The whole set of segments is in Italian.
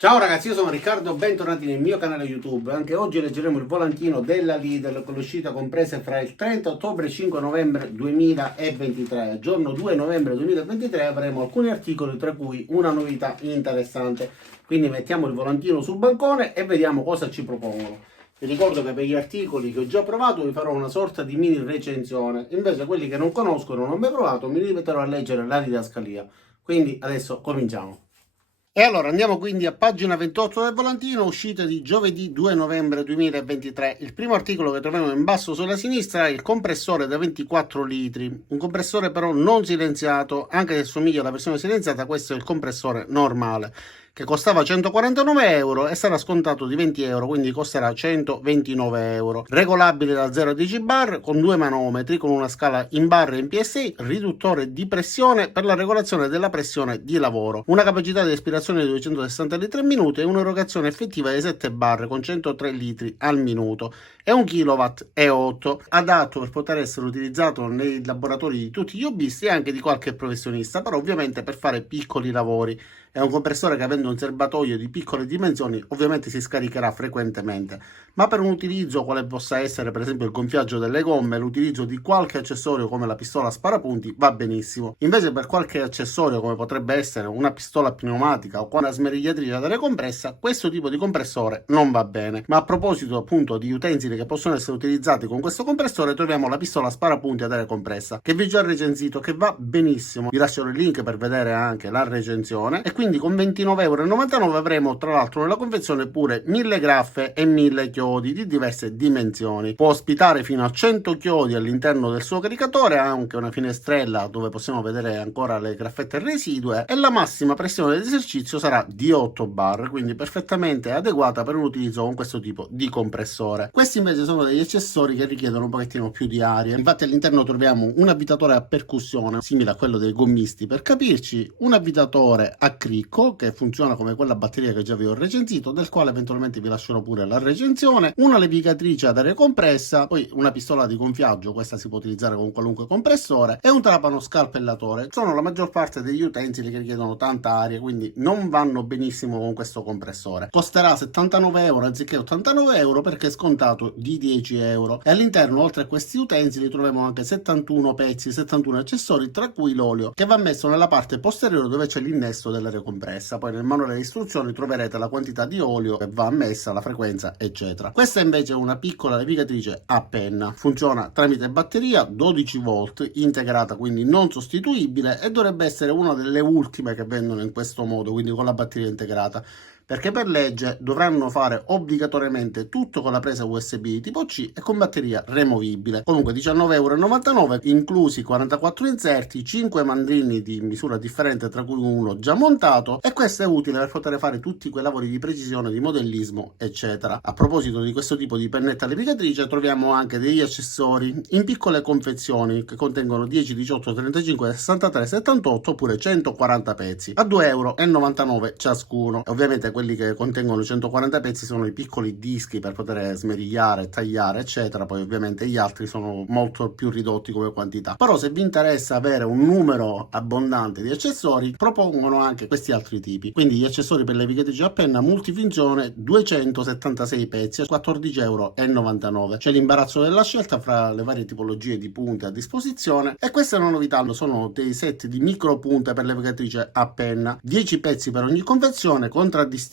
Ciao ragazzi, io sono Riccardo, bentornati nel mio canale YouTube. Anche oggi leggeremo il volantino della Lidl con l'uscita comprese fra il 30 ottobre e il 5 novembre 2023. Giorno 2 novembre 2023 avremo alcuni articoli, tra cui una novità interessante. Quindi mettiamo il volantino sul bancone e vediamo cosa ci propongono. Vi ricordo che per gli articoli che ho già provato vi farò una sorta di mini recensione. Invece quelli che non conosco, non ho mai provato, mi rimetterò a leggere la didascalia. Quindi adesso cominciamo. E allora andiamo quindi a pagina 28 del volantino, uscita di giovedì 2 novembre 2023. Il primo articolo che troviamo in basso sulla sinistra è il compressore da 24 litri. Un compressore però non silenziato, anche se somiglia alla versione silenziata, questo è il compressore normale, che costava 149 euro e sarà scontato di 20 euro, quindi costerà 129 euro. Regolabile da 0 a 10 bar, con due manometri, con una scala in bar e in PSI, riduttore di pressione per la regolazione della pressione di lavoro, una capacità di aspirazione di 260 litri al minuto e un'erogazione effettiva di 7 bar con 103 litri al minuto e 1 kW e 8, adatto per poter essere utilizzato nei laboratori di tutti gli hobbisti e anche di qualche professionista, però ovviamente per fare piccoli lavori. È un compressore che, avendo un serbatoio di piccole dimensioni, ovviamente si scaricherà frequentemente, ma per un utilizzo quale possa essere per esempio il gonfiaggio delle gomme, l'utilizzo di qualche accessorio come la pistola sparapunti va benissimo. Invece per qualche accessorio come potrebbe essere una pistola pneumatica o una smerigliatrice ad aria compressa, questo tipo di compressore non va bene. Ma a proposito appunto di utensili che possono essere utilizzati con questo compressore, troviamo la pistola sparapunti ad aria compressa, che vi ho già recensito, che va benissimo. Vi lascerò il link per vedere anche la recensione. E quindi con 29,99 euro avremo tra l'altro nella confezione pure 1000 graffe e 1000 chiodi di diverse dimensioni. Può ospitare fino a 100 chiodi all'interno del suo caricatore, ha anche una finestrella dove possiamo vedere ancora le graffette residue e la massima pressione d'esercizio sarà di 8 bar, quindi perfettamente adeguata per un utilizzo con questo tipo di compressore. Questi invece sono degli accessori che richiedono un pochettino più di aria. Infatti all'interno troviamo un avvitatore a percussione simile a quello dei gommisti per capirci, un avvitatore a cricco che funziona come quella batteria che già vi ho recensito, del quale eventualmente vi lascerò pure la recensione, una levigatrice ad aria compressa, poi una pistola di gonfiaggio, questa si può utilizzare con qualunque compressore, e un trapano scalpellatore. Sono la maggior parte degli utensili che richiedono tanta aria, quindi non vanno benissimo con questo compressore. Costerà 79 euro anziché 89 euro perché è scontato di 10 euro e all'interno oltre a questi utensili troviamo anche 71 pezzi, 71 accessori, tra cui l'olio che va messo nella parte posteriore dove c'è l'innesto dell'aria compressa. Poi nel manuale di istruzioni troverete la quantità di olio che va ammessa, la frequenza eccetera. Questa invece è una piccola levigatrice a penna, funziona tramite batteria 12 volt integrata, quindi non sostituibile, e dovrebbe essere una delle ultime che vendono in questo modo, quindi con la batteria integrata, perché per legge dovranno fare obbligatoriamente tutto con la presa USB tipo C e con batteria removibile. Comunque 19,99 euro, inclusi 44 inserti, 5 mandrini di misura differente tra cui uno già montato, e questo è utile per poter fare tutti quei lavori di precisione, di modellismo eccetera. A proposito di questo tipo di pennetta levigatrice troviamo anche degli accessori in piccole confezioni che contengono 10, 18, 35, 63, 78 oppure 140 pezzi a 2,99 euro ciascuno. Ovviamente quelli che contengono 140 pezzi sono i piccoli dischi per poter smerigliare, tagliare eccetera, poi ovviamente gli altri sono molto più ridotti come quantità. Però se vi interessa avere un numero abbondante di accessori, propongono anche questi altri tipi, quindi gli accessori per levigatrice a penna multifunzione 276 pezzi a 14,99 euro. C'è l'imbarazzo della scelta fra le varie tipologie di punte a disposizione, e questa è una novità, sono dei set di micro punte per levigatrice a penna, 10 pezzi per ogni confezione, contraddistinti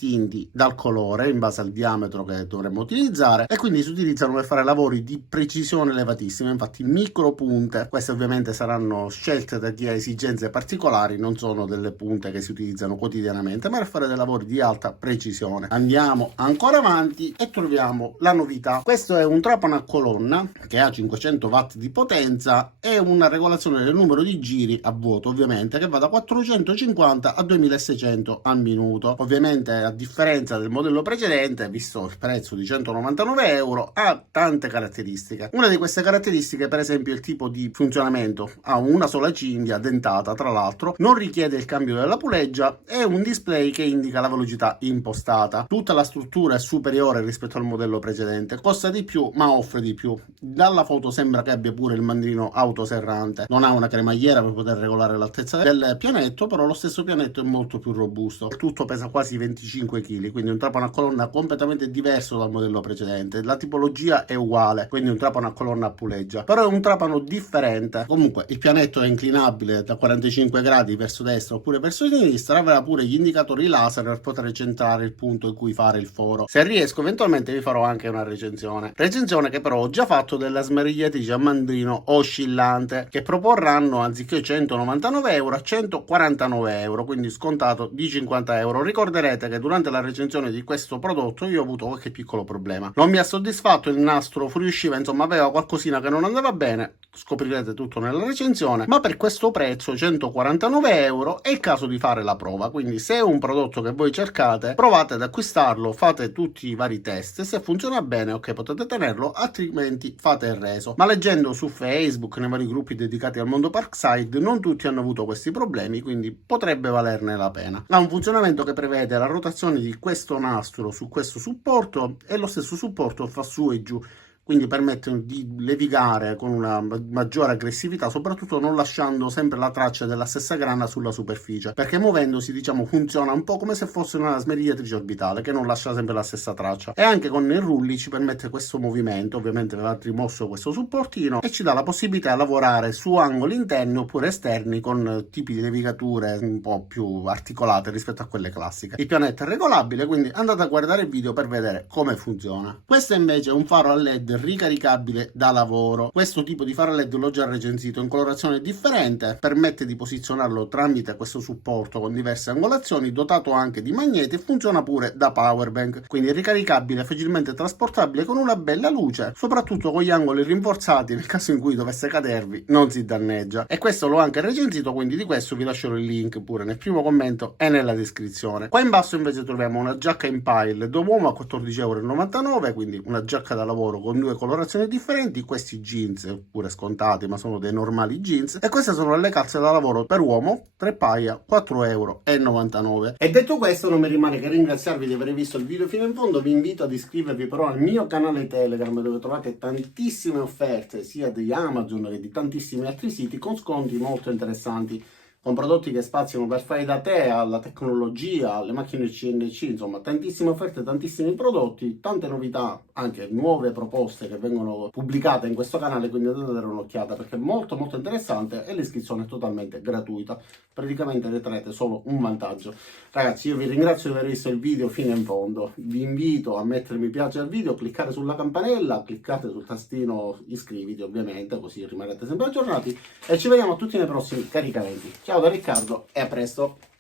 dal colore in base al diametro che dovremmo utilizzare, e quindi si utilizzano per fare lavori di precisione elevatissima. Infatti micro punte, queste ovviamente saranno scelte da chi ha esigenze particolari, non sono delle punte che si utilizzano quotidianamente, ma per fare dei lavori di alta precisione. Andiamo ancora avanti e troviamo la novità. Questo è un trapano a colonna che ha 500 watt di potenza e una regolazione del numero di giri a vuoto, ovviamente, che va da 450 a 2600 al minuto. Ovviamente a differenza del modello precedente, visto il prezzo di 199 euro, ha tante caratteristiche. Una di queste caratteristiche per esempio è il tipo di funzionamento: ha una sola cinghia dentata, tra l'altro non richiede il cambio della puleggia e un display che indica la velocità impostata. Tutta la struttura è superiore rispetto al modello precedente, costa di più ma offre di più. Dalla foto sembra che abbia pure il mandrino autoserrante, non ha una cremagliera per poter regolare l'altezza del pianetto, però lo stesso pianetto è molto più robusto. Il tutto pesa quasi 25 25 kg, quindi un trapano a colonna completamente diverso dal modello precedente. La tipologia è uguale, quindi un trapano a colonna a puleggia, però è un trapano differente. Comunque il pianetto è inclinabile da 45 gradi verso destra oppure verso sinistra, avrà pure gli indicatori laser per poter centrare il punto in cui fare il foro. Se riesco eventualmente vi farò anche una recensione che però ho già fatto della smerigliatrice a mandrino oscillante, che proporranno anziché 199 euro a 149 euro, quindi scontato di 50 euro. Ricorderete che durante la recensione di questo prodotto io ho avuto qualche piccolo problema, non mi ha soddisfatto, il nastro fuoriusciva, insomma aveva qualcosina che non andava bene, scoprirete tutto nella recensione, ma per questo prezzo 149 euro è il caso di fare la prova. Quindi se è un prodotto che voi cercate, provate ad acquistarlo, fate tutti i vari test, se funziona bene ok potete tenerlo, altrimenti fate il reso. Ma leggendo su Facebook, nei vari gruppi dedicati al mondo Parkside, non tutti hanno avuto questi problemi, quindi potrebbe valerne la pena. Ha un funzionamento che prevede la rotazione di questo nastro su questo supporto e lo stesso supporto fa su e giù, quindi permettono di levigare con una maggiore aggressività, soprattutto non lasciando sempre la traccia della stessa grana sulla superficie, perché muovendosi, diciamo, funziona un po' come se fosse una smerigliatrice orbitale che non lascia sempre la stessa traccia. E anche con i rulli ci permette questo movimento, ovviamente va rimosso questo supportino e ci dà la possibilità di lavorare su angoli interni oppure esterni con tipi di levigature un po' più articolate rispetto a quelle classiche. Il pianeta è regolabile, quindi andate a guardare il video per vedere come funziona. Questo invece è un faro a LED ricaricabile da lavoro. Questo tipo di faro LED l'ho già recensito, in colorazione differente, permette di posizionarlo tramite questo supporto con diverse angolazioni, dotato anche di magneti e funziona pure da power bank, quindi è ricaricabile, facilmente trasportabile con una bella luce, soprattutto con gli angoli rinforzati, nel caso in cui dovesse cadervi non si danneggia. E questo l'ho anche recensito, quindi di questo vi lascerò il link pure nel primo commento e nella descrizione. Qua in basso invece troviamo una giacca in pile da uomo a 14,99 €, quindi una giacca da lavoro con due colorazioni differenti, questi jeans pure scontati ma sono dei normali jeans, e queste sono le calze da lavoro per uomo, 3 paia, 4,99 €. E detto questo non mi rimane che ringraziarvi di aver visto il video fino in fondo. Vi invito ad iscrivervi però al mio canale Telegram, dove trovate tantissime offerte sia di Amazon che di tantissimi altri siti con sconti molto interessanti, con prodotti che spaziano dal fai da te alla tecnologia, alle macchine CNC, insomma tantissime offerte, tantissimi prodotti, tante novità, anche nuove proposte che vengono pubblicate in questo canale, quindi andate a dare un'occhiata perché è molto molto interessante e l'iscrizione è totalmente gratuita, praticamente ne traete solo un vantaggio. Ragazzi, io vi ringrazio di aver visto il video fino in fondo, vi invito a mettere mi piace al video, cliccare sulla campanella, cliccate sul tastino iscriviti ovviamente, così rimarrete sempre aggiornati e ci vediamo tutti nei prossimi caricamenti. Ciao da Riccardo e a presto!